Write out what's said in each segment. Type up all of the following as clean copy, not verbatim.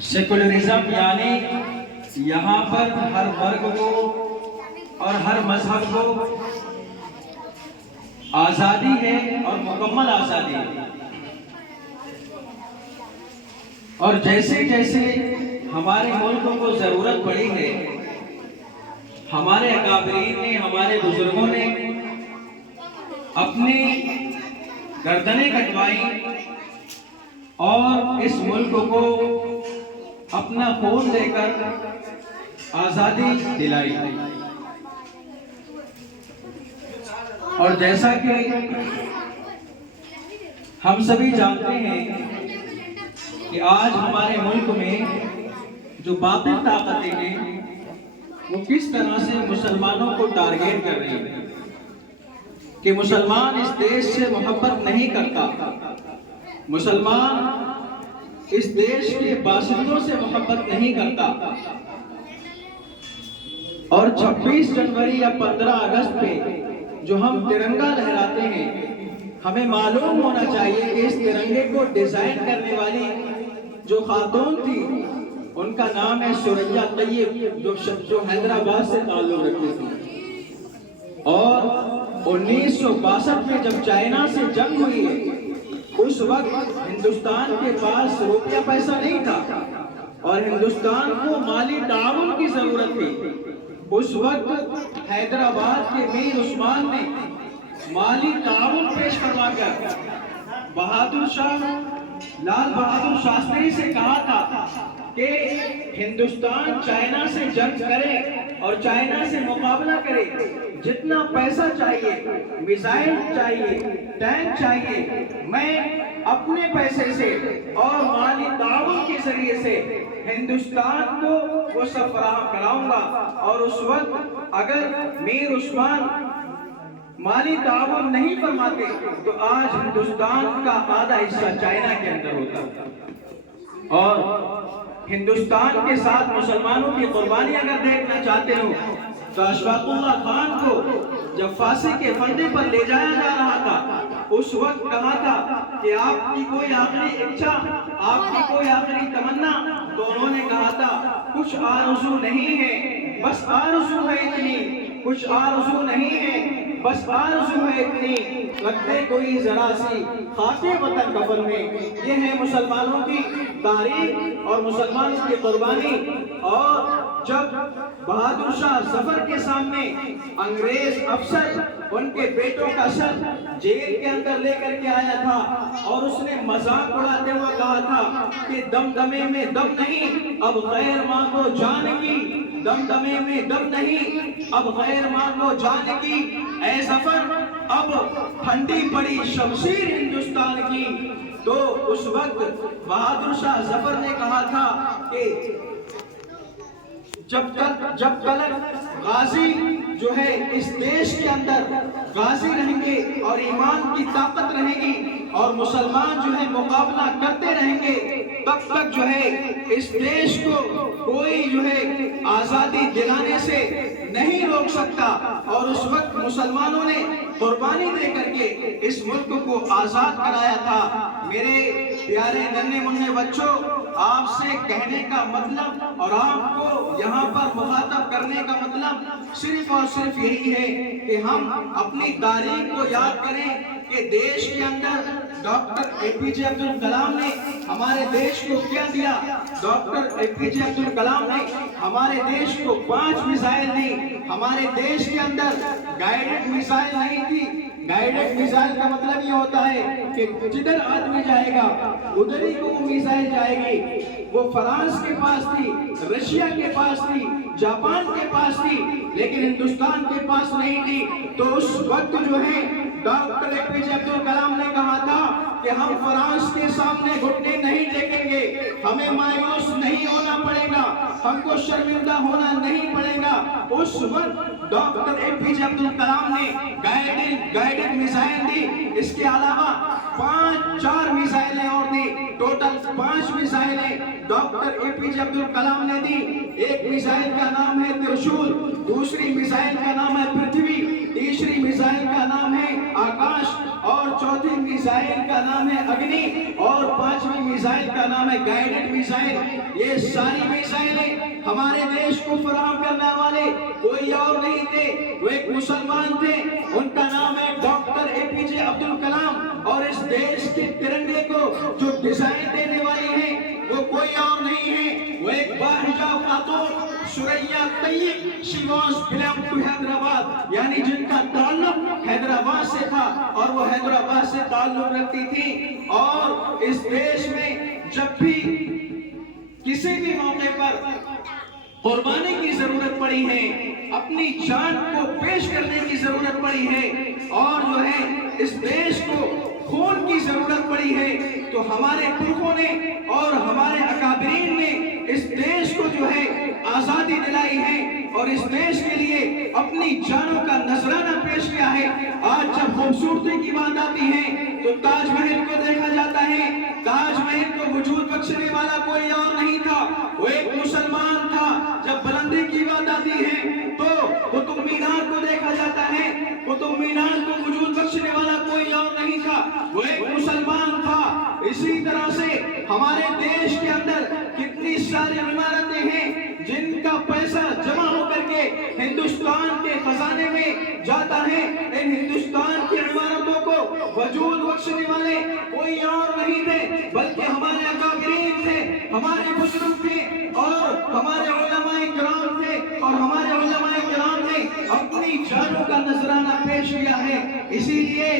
Secularism یعنی یہاں پر ہر ورگ کو اور ہر مذہب کو آزادی ہے اور مکمل آزادی ہے، اور جیسے جیسے ہمارے ملک کو ضرورت پڑی ہے، ہمارے اکابرین نے، ہمارے بزرگوں نے اپنی گردنیں کٹوائی اور اس ملک کو اپنا خون دے کر آزادی دلائی۔ اور جیسا کہ ہم سبھی جانتے ہیں کہ آج ہمارے ملک میں جو باطل طاقتیں ہیں وہ کس طرح سے مسلمانوں کو ٹارگیٹ کر رہی ہیں کہ مسلمان اس دیش سے محبت نہیں کرتا، مسلمان اس دیش کے باشندوں سے محبت نہیں کرتا، اور 26 جنوری یا 15 اگست پہ جو ہم ترنگا لہراتے ہیں، ہمیں معلوم ہونا چاہیے کہ اس ترنگے کو ڈیزائن کرنے والی جو خاتون تھی ان کا نام ہے ثریا طیب، جو حیدرآباد سے تعلق رکھتی تھی، اور 1962 میں جب چائنا سے جنگ ہوئی ہے اس وقت ہندوستان کے پاس روپیہ پیسہ نہیں تھا اور ہندوستان کو مالی تعاون کی ضرورت تھی۔ اس وقت حیدرآباد کے میر عثمان نے مالی تعاون پیش کروا کر بہادر شاہ لال بہادر شاستری سے کہا تھا کہ ہندوستان چائنا سے جنگ کرے اور چائنا سے مقابلہ کرے، جتنا پیسہ چاہیے، میزائل چاہیے، ٹینک چاہیے، میں اپنے پیسے سے اور مالی تعاون کے ذریعے سے ہندوستان کو وہ سب فراہم کراؤں گا۔ اور اس وقت اگر میر عثمان مالی تعاون نہیں فرماتے تو آج ہندوستان کا آدھا حصہ چائنا کے اندر ہوتا، اور ہندوستان کے ساتھ مسلمانوں کی قربانی اگر دیکھنا چاہتے ہو تو اشفاق اللہ خان کو جب پھانسی کے پھندے پر لے جایا جا رہا تھا اس وقت کہا تھا کہ آپ کی کوئی آخری اچھا، آپ کی کوئی آخری تمنا، تو انہوں نے کہا تھا کچھ آرزو نہیں ہے بس آرزو ہے اتنی، کچھ آرزو نہیں ہے بس آرزو ہے اتنی، رکھتے کوئی ذرا سی خاک وطن کفن میں۔ یہ ہے مسلمانوں کی تاریخ اور مسلمانوں کی قربانی۔ اور جب بہادر شاہ ظفر کے سامنے انگریز افسر ان کے بیٹوں کا سر جیل کے اندر لے کر کے آیا تھا اور اس نے مذاق اڑاتے ہوئے کہا تھا کہ دمدمے میں دم نہیں، اب غیر مانگو جان کی، دمدمے میں دم نہیں، اب غیر مانگو جان کی، اے ظفر اب پھنڈی پڑی شمشیر ہندوستان کی۔ تو اس وقت بہادر شاہ ظفر نے کہا تھا کہ جب تک غازی جو ہے اس دیش کے اندر غازی رہیں گے اور ایمان کی طاقت رہے گی اور مسلمان جو ہے مقابلہ کرتے رہیں گے، تب تک جو ہے اس دیش کو کوئی جو ہے آزادی دلانے سے نہیں روک سکتا۔ اور اس وقت مسلمانوں نے قربانی دے کر کے اس ملک کو آزاد کرایا تھا۔ میرے پیارے ننھے منھے بچوں، آپ سے کہنے کا مطلب اور آپ کو یہاں پر مخاطب کرنے کا مطلب صرف اور صرف یہی ہے کہ ہم اپنی تاریخ کو یاد کریں کہ دیش کے اندر ڈاکٹر اے پی جے عبد الکلام نے ہمارے دیش کو کیا دیا۔ ڈاکٹر اے پی جے عبد الکلام نے ہمارے دیش کو 5 میزائل دی۔ ہمارے دیش کے اندر گائیڈڈ میزائل نہیں تھی۔ گائیڈڈ میزائل کا مطلب یہ ہوتا ہے کہ جدھر آدمی جائے گا ادھر ہی کو وہ میزائل جائے گی۔ وہ فرانس کے پاس تھی، رشیا کے پاس تھی، جاپان کے پاس تھی، لیکن ہندوستان کے پاس نہیں تھی۔ تو اس وقت جو ہے ڈاکٹر اے پی جے عبد الکلام نے کہا تھا کہ ہم فرانس کے سامنے گھٹنے نہیں ٹیکیں گے، ہمیں مایوس نہیں ہونا پڑے گا، ہم کو شرمندہ ہونا نہیں پڑے گا۔ اس وقت ڈاکٹر اے پی جے عبد الکلام نے گائیڈڈ میزائل دی، اس کے علاوہ 4 میزائلیں اور دی، ٹوٹل 5 میزائلیں ڈاکٹر اے پی جے عبد الکلام نے دی۔ ایک میزائل کا نام ہے ترشول، دوسری میزائل کا نام ہے پرتھوی، तीसरी मिसाइल का नाम है आकाश, और चौथी मिसाइल का नाम है अग्नि, और पांचवी मिसाइल का नाम है गाइडेड मिसाइल। ये सारी मिसाइलें हमारे देश को फराहम करने वाले कोई और नहीं थे, वो एक मुसलमान थे। उनका नाम है डॉक्टर APJ अब्दुल कलाम। और इस देश के तिरंगे को जो डिजाइन देने वाली है वो कोई और नहीं है, वो एक बाहिजाब खातून Suraiya Tayyab. She was belong to Hyderabad, यानी जिनका ताल्लुक हैदराबाद से था और वो हैदराबाद से ताल्लुक रखती थी। और इस देश में जब भी किसी भी मौके पर कुर्बानी की जरूरत पड़ी है, अपनी जान को पेश करने की जरूरत पड़ी है, और जो है इस देश को खून की जरूरत पड़ी है, तो हमारे पुरखों ने और हमारे अकाबरीन ने इस देश को जो है आजादी दिलाई है और इस देश के लिए अपनी जानों का नजराना पेश किया है। आज जब खूबसूरती की बात आती है तो ताजमहल को देखा जाता है। ताजमहल को वजूद बख्शने वाला कोई और नहीं था, वो एक मुसलमान था। जब बुलंदी की बात आती है तो कुतुब मीनार को देखा जाता है। कुतुब मीनार को वजूद बख्शने वाला कोई और नहीं था, वो एक मुसलमान था। इसी तरह से हमारे देश के अंदर कितनी सारी इमारतें हैं जिनका पैसा जमा होकर के हिंदुस्तान के खजाने में जाता है। इन हिंदुस्तान की इमारतों को वजूद बख्शने वाले कोई और नहीं थे, बल्कि हमारे अकाबरीन थे, हमारे बुजुर्ग थे और हमारे उलमाए किराम थे। और हमारे उलमाए किराम ने अपनी जानों का नजराना पेश किया है। इसीलिए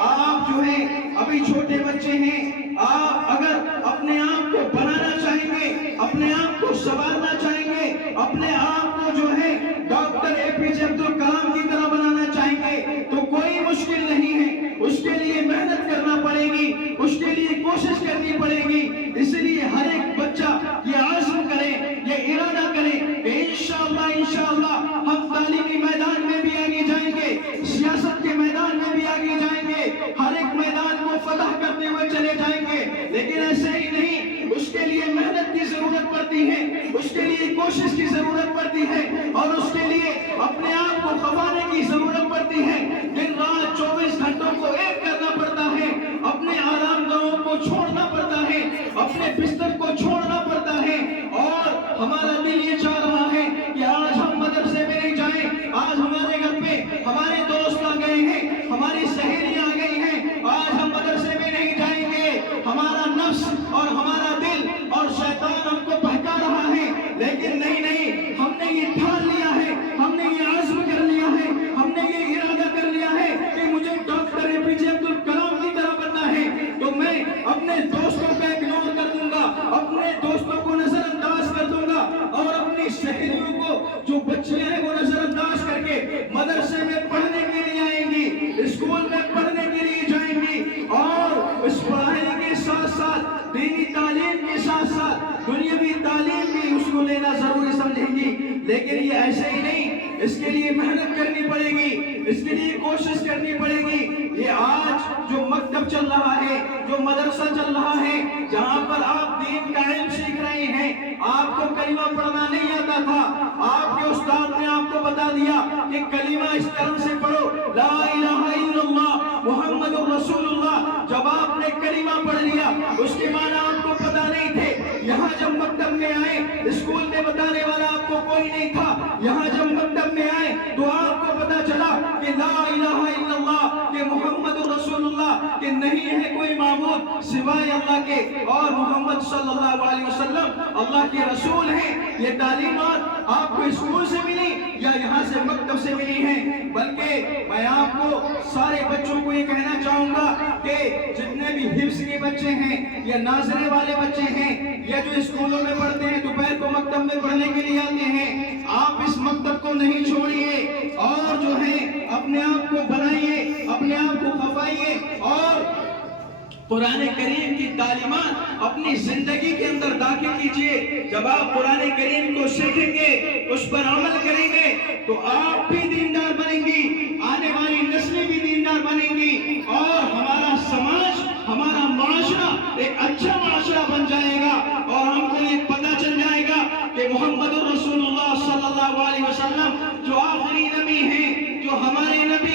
आप जो है अभी छोटे बच्चे हैं, आप अगर अपने आप को बनाना चाहेंगे, अपने आप को संवारना चाहेंगे, अपने आप को जो है डॉक्टर APJ अब्दुल कलाम की तरह बनाना चाहेंगे तो कोई मुश्किल नहीं है। उसके लिए मेहनत करना पड़ेगी, उसके लिए कोशिश करनी पड़ेगी। इसलिए हर एक बच्चा ये आज़म करे, ये इरादा करे कि इंशाअल्लाह हम तालीमी मैदान में भी आगे जाएंगे, सियासत के मैदान में भी आगे जाएंगे, हर एक मैदान को फतह करते हुए चले जाएंगे। लेकिन ऐसे ही नहीं, उसके लिए मेहनत की जरूरत पड़ती है, उसके लिए कोशिश की जरूरत पड़ती है, और उसके लिए अपने आप को खपाने की जरूरत पड़ती है। दिन रात 24 घंटों को एक करना पड़ता है, अपने आराम गाहों को छोड़ना पड़ता है, अपने बिस्तर को छोड़ना पड़ता है। और हमारा दिल ये चाह रहा है कि आज हम मदरसे में नहीं जाएं, आज हमारे घर पे हमारे दोस्त आ गए हैं, हमारी सहेलियां आ गई हैं, आज हम मदरसे में नहीं जाएंगे। हमारा नफ्स और हमारा दिल और शैतान हमको बहका रहा है, लेकिन नहीं, हमने ये ठान लिया है, हमने ये आज़म कर लिया है, हमने ये इरादा कर लिया है कि मुझे डॉक्टर APJ अब्दुल कलाम की तरह बनना है। तो मैं अपने दोस्तों को इग्नोर कर दूंगा, अपने दोस्तों को नजरअंदाज कर दूंगा, और अपनी सहेलियों को जो बच्चियां हैं वो नजरअंदाज करके मदरसे में पढ़ने के लिए आएंगी, स्कूल में पढ़ने के लिए जाएंगी, और इस पढ़ाई के साथ साथ दीनी तालीम के साथ साथ दुनियावी तालीम भी उसको लेना जरूरी समझेंगी। लेकिन ये ऐसे ही नहीं, इसके लिए मेहनत करनी पड़ेगी, इसके लिए कोशिश करनी पड़ेगी। ये आज जो मकतब चल रहा है, जो मदरसा चल रहा है, जहाँ पर आप दीन का इल्म सीख रहे हैं, आपको कलिमा पढ़ना नहीं आता था, आपके उस्ताद ने आपको बता दिया कि कलिमा इस तरह से पढ़ो, ला इलाहा इल्लल्लाह मुहम्मदुर रसूलुल्लाह। जब आपने कलिमा पढ़ लिया, उसके बाद आपको पता नहीं थे। यहाँ जब मकतब में आए, स्कूल में बताने वाला आपको कोई नहीं था, यहाँ जब मकतब में आए तो आपको पता चला कि ला इलाहा इल्लल्लाह, कि मुहम्मदुर रसूलुल्लाह, कि नहीं है कोई माबूद सिवाय अल्लाह के, और मोहम्मद सल्लल्लाहु अलैहि वसल्लम अल्लाह के रसूल हैं। ये तालीमात आपको स्कूल से मिली या यहाँ से मकतब से मिली है? बल्कि मैं आपको सारे बच्चों को ये कहना चाहूंगा कि जितने भी हिफ्ज़ के बच्चे हैं या नाज़रे वाले बच्चे हैं या जो स्कूलों में पढ़ते हैं, दोपहर को मकतब में पढ़ने के लिए आते हैं, आप इस मकतब को नहीं छोड़िए और जो है अपने आप को बनाइए, अपने आप को खपाइए और कुरान करीम की तालीमात अपनी जिंदगी के अंदर दाखिल कीजिए। जब आप कुरान करीम को सीखेंगे, उस पर अमल करेंगे, तो आप भी दीनदार बनेंगी, आने वाली नस्लें भी दीनदार बनेंगी और हमारा समाज, हमारा माशरा एक अच्छा माशरा बन जाएगा। और हमको ये पता चल जाएगा कि मोहम्मद रसूलुल्लाह सल्लल्लाहु अलैहि वसल्लम जो आखिरी नबी हैं, जो हमारे नबी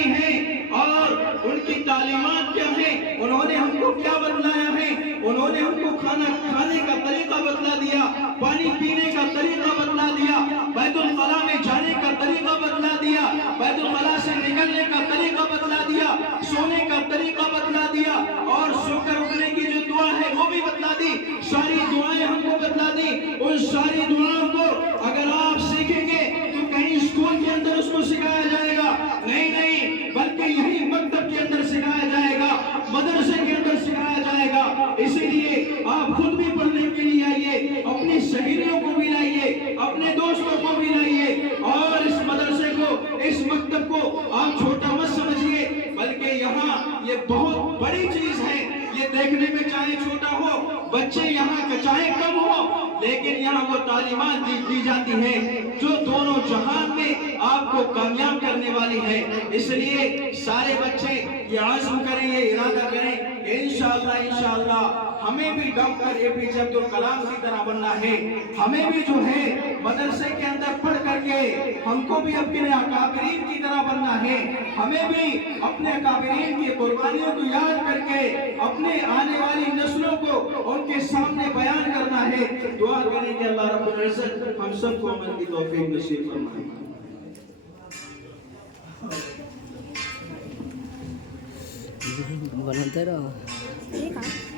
तालीमात क्या है, उन्होंने हमको क्या बतलाया है। उन्होंने हमको खाना खाने का तरीका बतला दिया, पानी पीने का तरीका बतला दिया, बैतुल खला में जाने का तरीका बतला दिया, बैतुल खला से निकलने का तरीका बतला दिया, सोने का तरीका बतला दिया, और सोकर उठने की जो दुआ है वो भी बतला दी। सारी दुआएं हमको बतला दी। उन सारी दुआओं को अगर आप सीखेंगे तो कहीं स्कूल के अंदर उसको सिखाया जाएगा नहीं, बल्कि यही मकतब के अंदर सिखाया जाएगा, मदरसे के अंदर सिखाया जाएगा। इसीलिए आप खुद भी पढ़ने के लिए आइए, अपनी सहेलियों को भी लाइए, अपने दोस्तों को भी लाइए, और इस मदरसे को, इस मकतब को आप छोटा मत समझिए, बल्कि यहाँ ये बहुत बड़ी चीज है। ये देखने में चाहे छोटा हो, बच्चे यहाँ के चाहे कम हो, लेकिन यहाँ वो तालीमात दी जाती है जो दोनों जहान में आपको कामयाब करने वाली है। इसलिए सारे बच्चे ये आज़म करें, ये इरादा करें, इंशाअल्लाह हमें भी डॉक्टर एपीजे अब्दुल कलाम की तरह बनना है। हमें भी जो है मदरसे के अंदर पढ़ करके हमको भी अपने अकाबरीन की तरह बनना है। हमें भी अपने अकाबरीन की कुर्बानियों को याद करके अपने आने वाली नस्लों को उनके सामने बयान करना है। दुआ करें कि अल्लाह रब्बुल इज्जत हम सबको अमल की तौफीक नसीब फरमाए। बनाते रहो।